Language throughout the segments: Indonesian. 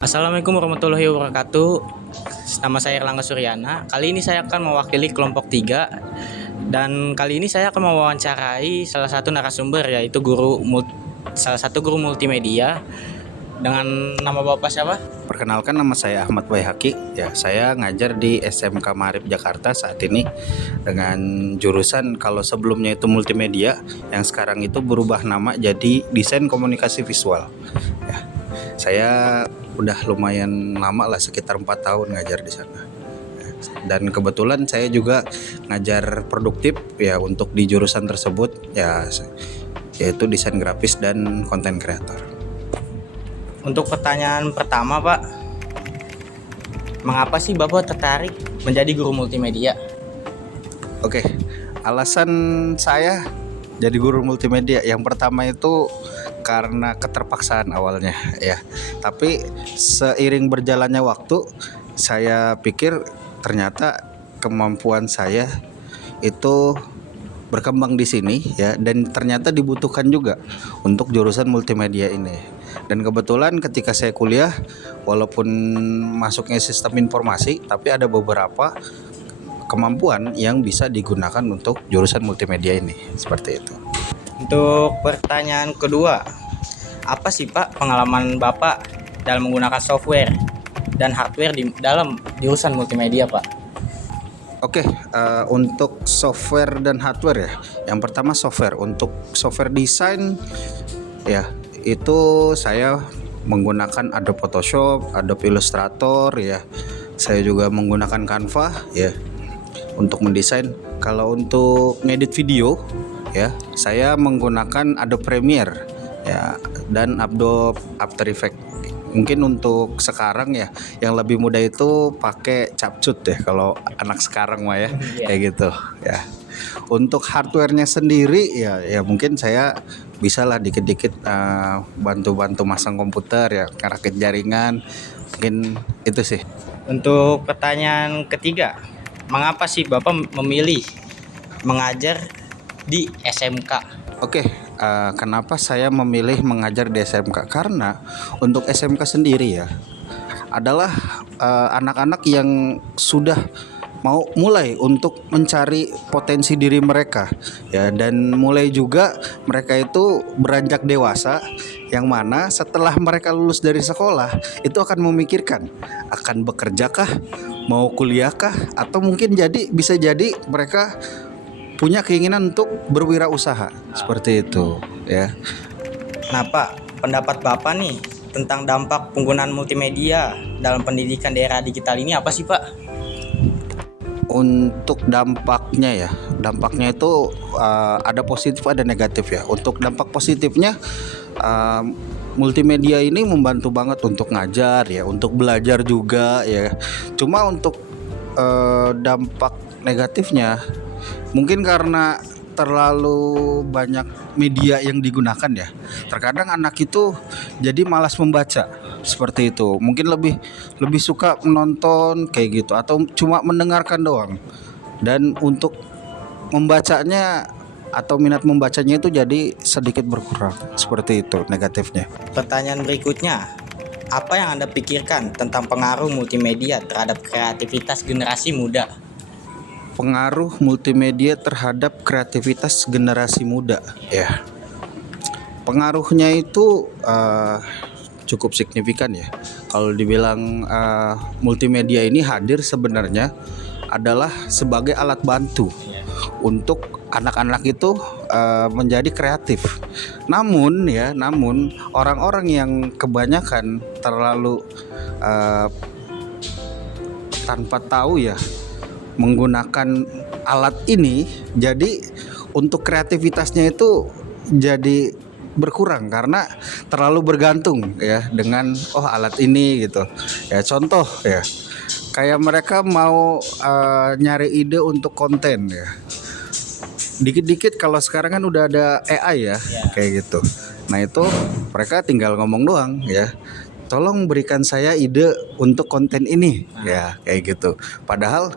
Assalamualaikum warahmatullahi wabarakatuh. Nama saya Erlangga Suryana. Kali ini saya akan mewakili kelompok 3 dan kali ini saya akan mewawancarai salah satu narasumber yaitu salah satu guru multimedia dengan nama Bapak siapa? Perkenalkan, nama saya Ahmad Baihaqi. Ya, saya ngajar di SMK Maarif Jakarta saat ini dengan jurusan, kalau sebelumnya itu multimedia, yang sekarang itu berubah nama jadi desain komunikasi visual. Ya, saya udah lumayan lama lah, sekitar 4 tahun ngajar di sana. Dan kebetulan saya juga ngajar produktif ya untuk di jurusan tersebut ya, yaitu desain grafis dan konten kreator. Untuk pertanyaan pertama, Pak, mengapa sih Bapak tertarik menjadi guru multimedia? Oke, alasan saya jadi guru multimedia yang pertama itu karena keterpaksaan awalnya ya. Tapi seiring berjalannya waktu, saya pikir ternyata kemampuan saya itu berkembang di sini ya, dan ternyata dibutuhkan juga untuk jurusan multimedia ini. Dan kebetulan ketika saya kuliah, walaupun masuknya sistem informasi, tapi ada beberapa kemampuan yang bisa digunakan untuk jurusan multimedia ini, seperti itu. Untuk pertanyaan kedua, apa sih Pak pengalaman Bapak dalam menggunakan software dan hardware di dalam jurusan multimedia, Pak? Oke, untuk software dan hardware ya. Yang pertama software. Untuk software desain ya, itu saya menggunakan Adobe Photoshop, Adobe Illustrator ya. Saya juga menggunakan Canva ya untuk mendesain. Kalau untuk ngedit video ya, saya menggunakan Adobe Premiere ya dan Adobe After Effects. Mungkin untuk sekarang ya, yang lebih mudah itu pakai Capcut ya kalau anak sekarang mah ya, kayak gitu ya. Untuk hardwarenya sendiri ya mungkin saya bisalah dikit-dikit bantu-bantu masang komputer ya, ngerakit jaringan, mungkin itu sih. Untuk pertanyaan ketiga, mengapa sih Bapak memilih mengajar di SMK? Oke, kenapa saya memilih mengajar di SMK? Karena untuk SMK sendiri ya adalah anak-anak yang sudah mau mulai untuk mencari potensi diri mereka ya, dan mulai juga mereka itu beranjak dewasa, yang mana setelah mereka lulus dari sekolah itu akan memikirkan akan bekerjakah, mau kuliahkah, atau mungkin bisa jadi mereka punya keinginan untuk berwirausaha, seperti itu ya. Nah Pak, pendapat Bapak nih tentang dampak penggunaan multimedia dalam pendidikan di era digital ini apa sih Pak? Untuk dampaknya itu ada positif ada negatif ya. Untuk dampak positifnya, multimedia ini membantu banget untuk ngajar ya, untuk belajar juga ya. Cuma untuk dampak negatifnya, mungkin karena terlalu banyak media yang digunakan ya. Terkadang anak itu jadi malas membaca, seperti itu. Mungkin lebih suka menonton kayak gitu, atau cuma mendengarkan doang. Dan untuk membacanya atau minat membacanya itu jadi sedikit berkurang, seperti itu negatifnya. Pertanyaan berikutnya, apa yang Anda pikirkan tentang pengaruh multimedia terhadap kreativitas generasi muda? Pengaruh multimedia terhadap kreativitas generasi muda ya. Pengaruhnya itu cukup signifikan ya. Kalau dibilang multimedia ini hadir sebenarnya adalah sebagai alat bantu untuk anak-anak itu menjadi kreatif. Namun orang-orang yang kebanyakan terlalu tanpa tahu ya menggunakan alat ini, jadi untuk kreativitasnya itu jadi berkurang karena terlalu bergantung ya dengan alat ini gitu ya. Contoh ya, kayak mereka mau nyari ide untuk konten ya, dikit-dikit kalau sekarang kan udah ada AI ya, kayak gitu. Nah itu mereka tinggal ngomong doang ya, tolong berikan saya ide untuk konten ini ya, kayak gitu. Padahal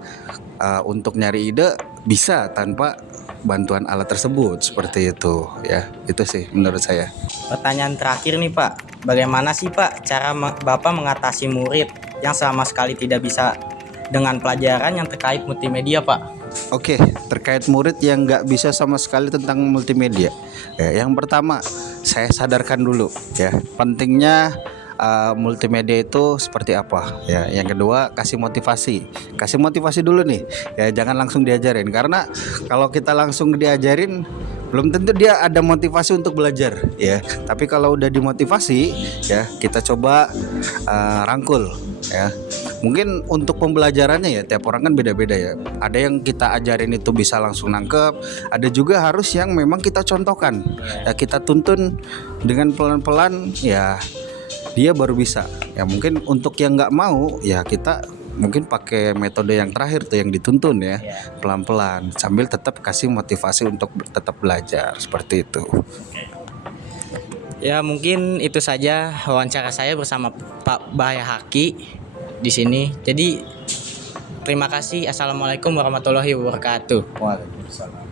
untuk nyari ide bisa tanpa bantuan alat tersebut, seperti itu ya. Itu sih menurut saya. Pertanyaan terakhir nih Pak, bagaimana sih Pak cara Bapak mengatasi murid yang sama sekali tidak bisa dengan pelajaran yang terkait multimedia Pak? Oke, terkait murid yang nggak bisa sama sekali tentang multimedia. Ya, yang pertama, saya sadarkan dulu ya, pentingnya multimedia itu seperti apa. Ya, yang kedua, kasih motivasi dulu nih. Ya, jangan langsung diajarin, karena kalau kita langsung diajarin, belum tentu dia ada motivasi untuk belajar. Ya, tapi kalau udah dimotivasi, ya kita coba rangkul. Ya, mungkin untuk pembelajarannya ya tiap orang kan beda-beda ya. Ada yang kita ajarin itu bisa langsung nangkep, ada juga harus yang memang kita contohkan. Ya kita tuntun dengan pelan-pelan ya dia baru bisa. Ya mungkin untuk yang nggak mau ya kita mungkin pakai metode yang terakhir tuh yang dituntun ya, pelan-pelan sambil tetap kasih motivasi untuk tetap belajar seperti itu. Ya mungkin itu saja wawancara saya bersama Pak Bahaya Haki di sini. Jadi terima kasih. Assalamualaikum warahmatullahi wabarakatuh. Waalaikumsalam.